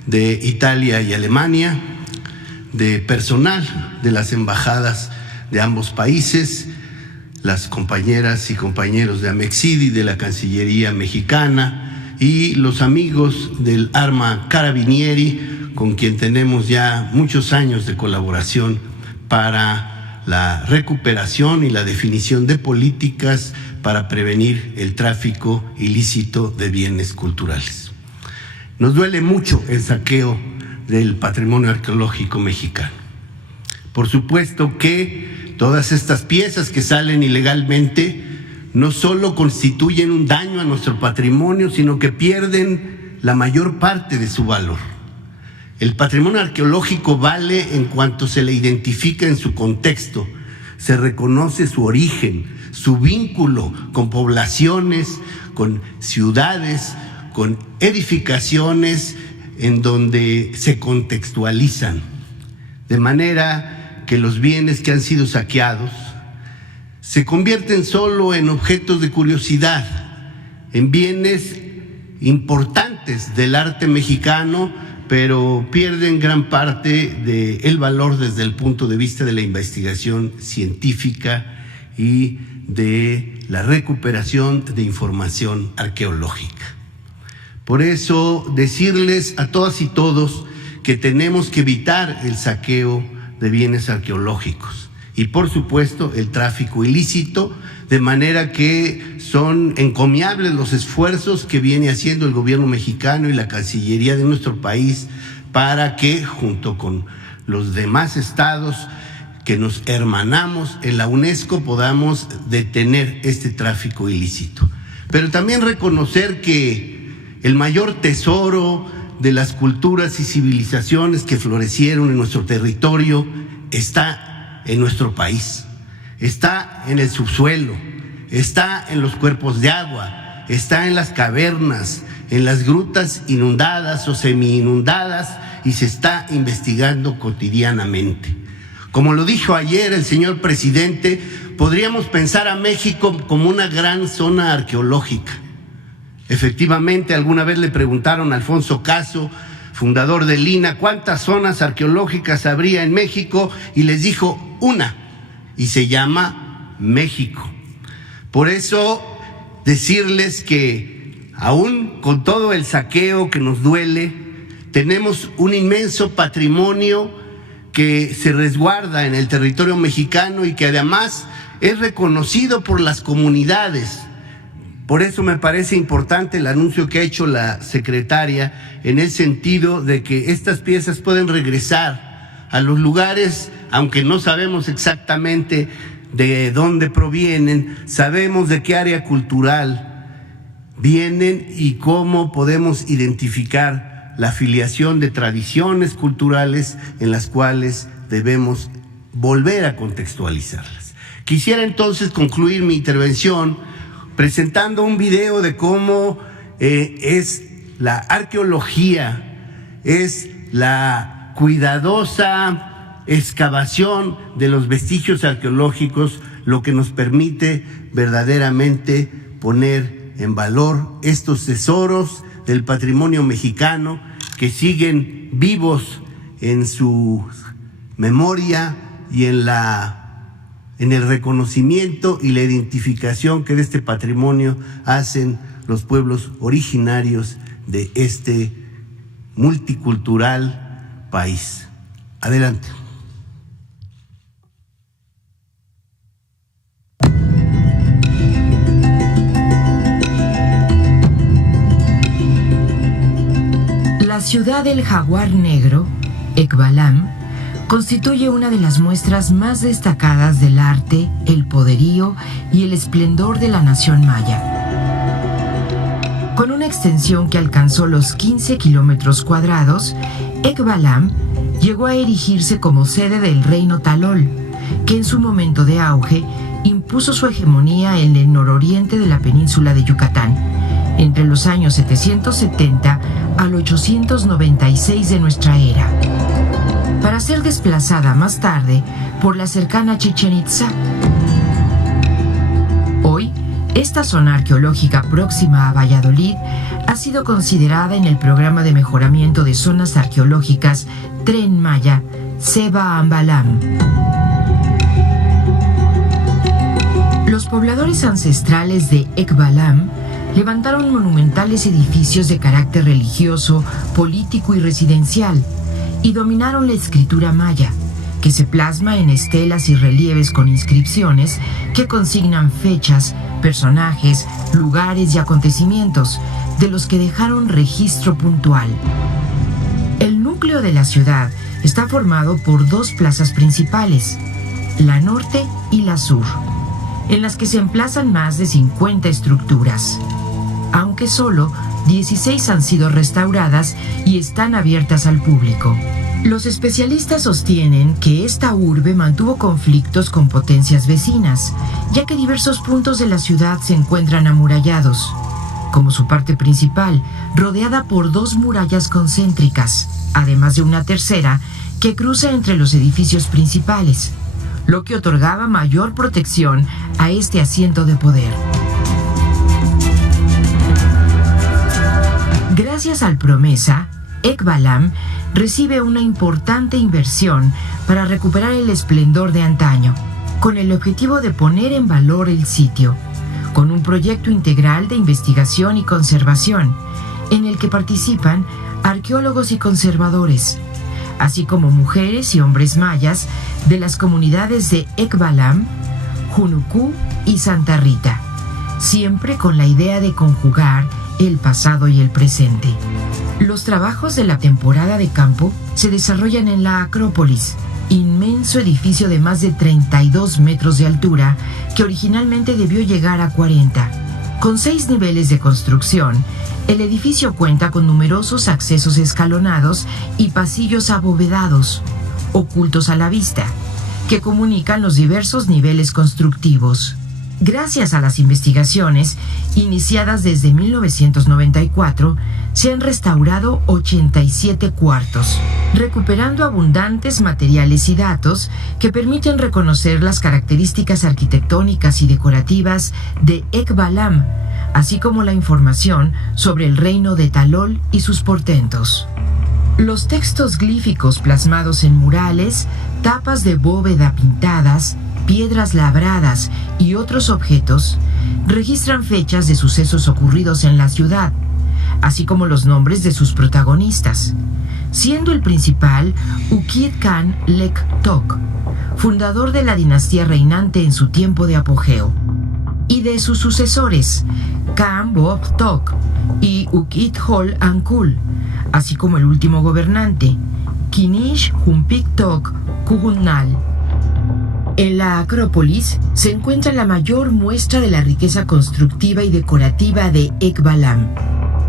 de Italia y Alemania, de personal de las embajadas de ambos países, las compañeras y compañeros de Amexidi, de la Cancillería mexicana, y los amigos del Arma Carabinieri, con quien tenemos ya muchos años de colaboración para la recuperación y la definición de políticas para prevenir el tráfico ilícito de bienes culturales. Nos duele mucho el saqueo del patrimonio arqueológico mexicano. Por supuesto que todas estas piezas que salen ilegalmente no solo constituyen un daño a nuestro patrimonio, sino que pierden la mayor parte de su valor. El patrimonio arqueológico vale en cuanto se le identifica en su contexto, se reconoce su origen, su vínculo con poblaciones, con ciudades, con edificaciones en donde se contextualizan, de manera que los bienes que han sido saqueados se convierten solo en objetos de curiosidad, en bienes importantes del arte mexicano, pero pierden gran parte del valor desde el punto de vista de la investigación científica y de la recuperación de información arqueológica. Por eso, decirles a todas y todos que tenemos que evitar el saqueo de bienes arqueológicos y, por supuesto, el tráfico ilícito, de manera que son encomiables los esfuerzos que viene haciendo el gobierno mexicano y la Cancillería de nuestro país para que, junto con los demás estados que nos hermanamos en la UNESCO, podamos detener este tráfico ilícito. Pero también reconocer que el mayor tesoro de las culturas y civilizaciones que florecieron en nuestro territorio está en nuestro país, está en el subsuelo, está en los cuerpos de agua, está en las cavernas, en las grutas inundadas o semi-inundadas, y se está investigando cotidianamente. Como lo dijo ayer el señor presidente, podríamos pensar a México como una gran zona arqueológica. Efectivamente, alguna vez le preguntaron a Alfonso Caso, fundador del INAH, ¿cuántas zonas arqueológicas habría en México? Y les dijo una, y se llama México. Por eso, decirles que aún con todo el saqueo que nos duele, tenemos un inmenso patrimonio que se resguarda en el territorio mexicano y que además es reconocido por las comunidades. Por eso me parece importante el anuncio que ha hecho la secretaria en el sentido de que estas piezas pueden regresar a los lugares, aunque no sabemos exactamente de dónde provienen, sabemos de qué área cultural vienen y cómo podemos identificar la filiación de tradiciones culturales en las cuales debemos volver a contextualizarlas. Quisiera entonces concluir mi intervención presentando un video de cómo es la arqueología, es la cuidadosa excavación de los vestigios arqueológicos lo que nos permite verdaderamente poner en valor estos tesoros del patrimonio mexicano que siguen vivos en su memoria y en el reconocimiento y la identificación que de este patrimonio hacen los pueblos originarios de este multicultural país. Adelante. La ciudad del Jaguar Negro, Ekbalam, constituye una de las muestras más destacadas del arte, el poderío y el esplendor de la nación maya. Con una extensión que alcanzó los 15 kilómetros cuadrados, Ekbalam llegó a erigirse como sede del reino Talol, que en su momento de auge impuso su hegemonía en el nororiente de la península de Yucatán, entre los años 770 al 896 de nuestra era, para ser desplazada más tarde por la cercana Chichén Itzá. Hoy, esta zona arqueológica próxima a Valladolid ha sido considerada en el programa de mejoramiento de zonas arqueológicas Tren Maya, Seba Ambalam. Los pobladores ancestrales de Ekbalam levantaron monumentales edificios de carácter religioso, político y residencial, y dominaron la escritura maya, que se plasma en estelas y relieves con inscripciones que consignan fechas, personajes, lugares y acontecimientos de los que dejaron registro puntual. El núcleo de la ciudad está formado por dos plazas principales, la norte y la sur, en las que se emplazan más de 50 estructuras, aunque solo 16 han sido restauradas y están abiertas al público. Los especialistas sostienen que esta urbe mantuvo conflictos con potencias vecinas, ya que diversos puntos de la ciudad se encuentran amurallados, como su parte principal, rodeada por 2 murallas concéntricas, además de una tercera que cruza entre los edificios principales, lo que otorgaba mayor protección a este asiento de poder. Gracias al Promesa, Ekbalam recibe una importante inversión para recuperar el esplendor de antaño, con el objetivo de poner en valor el sitio, con un proyecto integral de investigación y conservación, en el que participan arqueólogos y conservadores, así como mujeres y hombres mayas de las comunidades de Ekbalam, Junucú y Santa Rita, siempre con la idea de conjugar el pasado y el presente. Los trabajos de la temporada de campo se desarrollan en la Acrópolis, inmenso edificio de más de 32 metros de altura que originalmente debió llegar a 40. Con 6 niveles de construcción, el edificio cuenta con numerosos accesos escalonados y pasillos abovedados, ocultos a la vista, que comunican los diversos niveles constructivos. Gracias a las investigaciones iniciadas desde 1994, se han restaurado 87 cuartos, recuperando abundantes materiales y datos que permiten reconocer las características arquitectónicas y decorativas de Ekbalam, así como la información sobre el reino de Talol y sus portentos. Los textos glíficos plasmados en murales, tapas de bóveda pintadas, piedras labradas y otros objetos registran fechas de sucesos ocurridos en la ciudad, así como los nombres de sus protagonistas, siendo el principal Ukid Khan Lek Tok, fundador de la dinastía reinante en su tiempo de apogeo, y de sus sucesores, Khan Bob Tok y Ukid Hol Ankul, así como el último gobernante, Kinish Humpik Tok Kuhunnal. En la Acrópolis se encuentra la mayor muestra de la riqueza constructiva y decorativa de Ekbalam,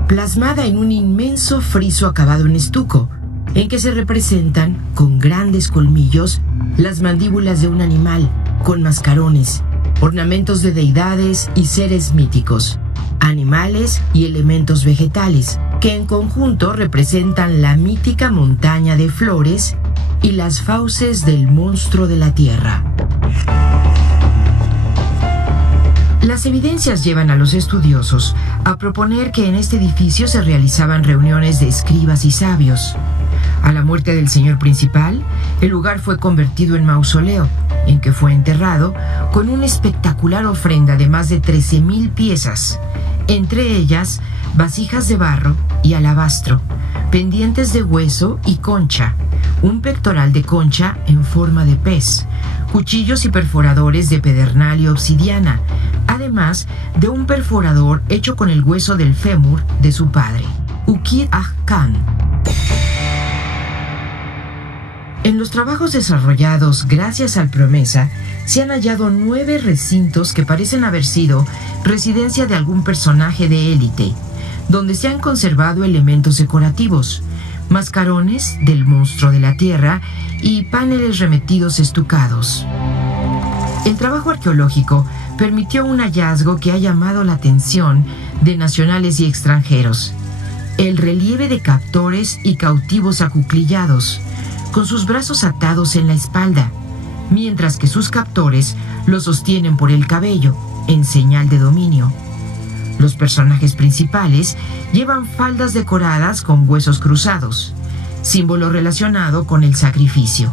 plasmada en un inmenso friso acabado en estuco, en que se representan, con grandes colmillos, las mandíbulas de un animal, con mascarones, ornamentos de deidades y seres míticos, animales y elementos vegetales, que en conjunto representan la mítica montaña de flores y las fauces del monstruo de la tierra. Las evidencias llevan a los estudiosos a proponer que en este edificio se realizaban reuniones de escribas y sabios. A la muerte del señor principal, el lugar fue convertido en mausoleo, en que fue enterrado con una espectacular ofrenda de más de 13,000 piezas, entre ellas vasijas de barro y alabastro, pendientes de hueso y concha, un pectoral de concha en forma de pez, cuchillos y perforadores de pedernal y obsidiana, además de un perforador hecho con el hueso del fémur de su padre, Ukid Aj Khan. En los trabajos desarrollados gracias al Promesa, se han hallado 9 recintos que parecen haber sido residencia de algún personaje de élite, donde se han conservado elementos decorativos, mascarones del monstruo de la tierra y paneles remetidos estucados. El trabajo arqueológico permitió un hallazgo que ha llamado la atención de nacionales y extranjeros: el relieve de captores y cautivos acuclillados, con sus brazos atados en la espalda, mientras que sus captores los sostienen por el cabello, en señal de dominio. Los personajes principales llevan faldas decoradas con huesos cruzados, símbolo relacionado con el sacrificio.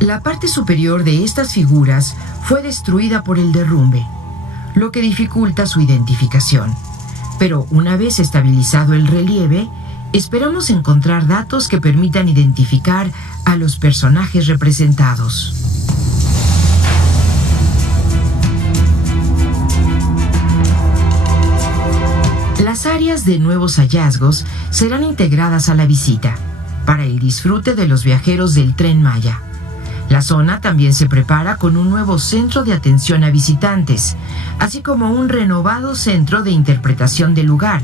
La parte superior de estas figuras fue destruida por el derrumbe, lo que dificulta su identificación. Pero una vez estabilizado el relieve, esperamos encontrar datos que permitan identificar a los personajes representados. Las áreas de nuevos hallazgos serán integradas a la visita, para el disfrute de los viajeros del Tren Maya. La zona también se prepara con un nuevo centro de atención a visitantes, así como un renovado centro de interpretación del lugar,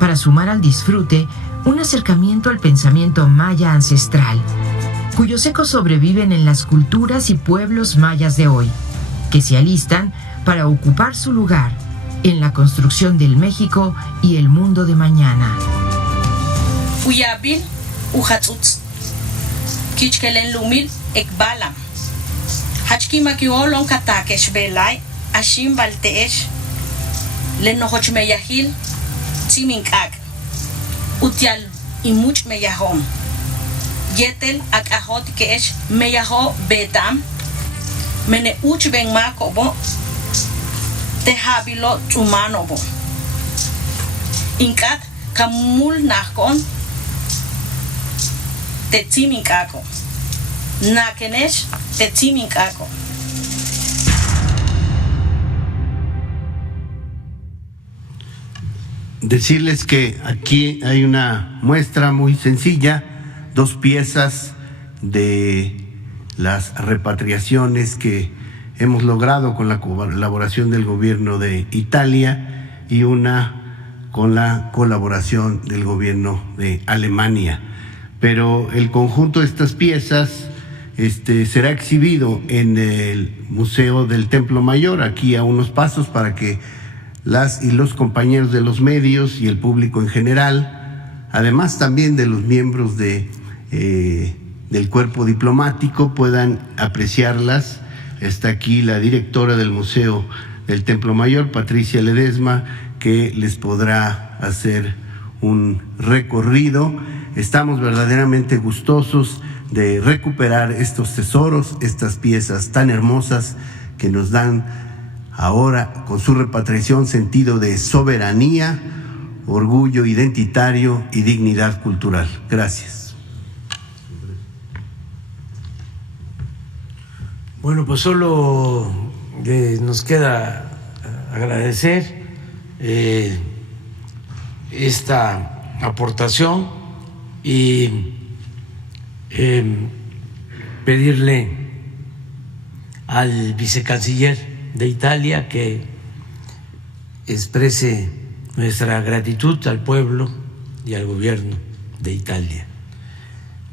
para sumar al disfrute un acercamiento al pensamiento maya ancestral, cuyos ecos sobreviven en las culturas y pueblos mayas de hoy, que se alistan para ocupar su lugar en la construcción del México y el mundo de mañana. Uyabin, Ujatzutz, Kichkelen Lumil, Ekbalam, Hachkimakiolon Katakesh Belay, Ashim Balteesh, Lenohoch Meyahil, Tziminkak, Utial Imuch Meyahom, Yetel Akahot Kesh Meyaho Betam, Mene Uch Ben Makobo, Tehabilo Tumanobo, Inkat Kamul Nakon, Tetziminkako, Nakenesh Tetziminkako. Decirles que aquí hay una muestra muy sencilla, 2 piezas de las repatriaciones que hemos logrado con la colaboración del gobierno de Italia y una con la colaboración del gobierno de Alemania. Pero el conjunto de estas piezas será exhibido en el Museo del Templo Mayor, aquí a unos pasos, para que las y los compañeros de los medios y el público en general, además también de los miembros del cuerpo diplomático, puedan apreciarlas. Está aquí la directora del Museo del Templo Mayor, Patricia Ledesma, que les podrá hacer un recorrido. Estamos verdaderamente gustosos de recuperar estos tesoros, estas piezas tan hermosas que nos dan ahora, con su repatriación, sentido de soberanía, orgullo identitario y dignidad cultural. Gracias. Bueno, pues solo nos queda agradecer esta aportación y pedirle al vicecanciller de Italia que exprese nuestra gratitud al pueblo y al gobierno de Italia,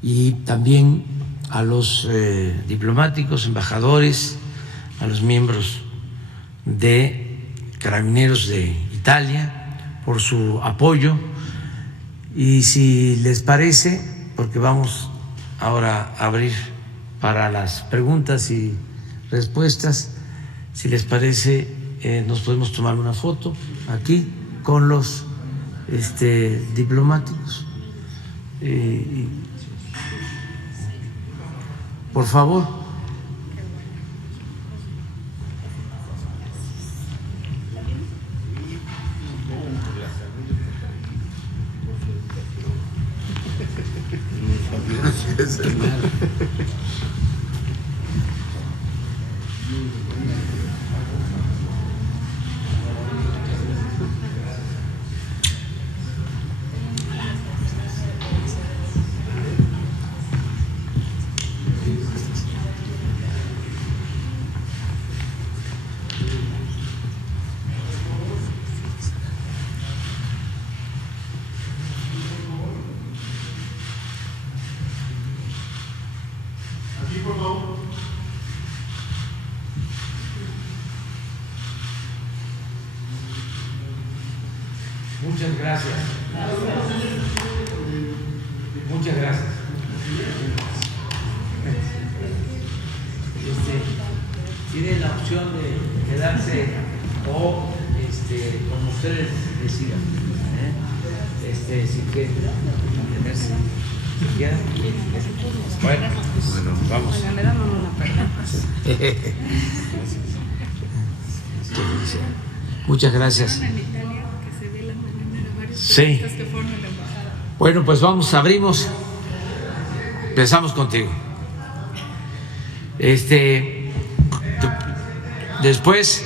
y también a los diplomáticos, embajadores, a los miembros de Carabineros de Italia por su apoyo. Y si les parece, porque vamos ahora a abrir para las preguntas y respuestas, si les parece, nos podemos tomar una foto aquí con los diplomáticos. Por favor. Muchas gracias. Muchas gracias. Tienen la opción de quedarse o como ustedes decidan. Si quieren mantenerse. Si quieren. Bueno, vamos. Muchas gracias. Sí. Bueno, pues vamos, abrimos. Empezamos contigo. Después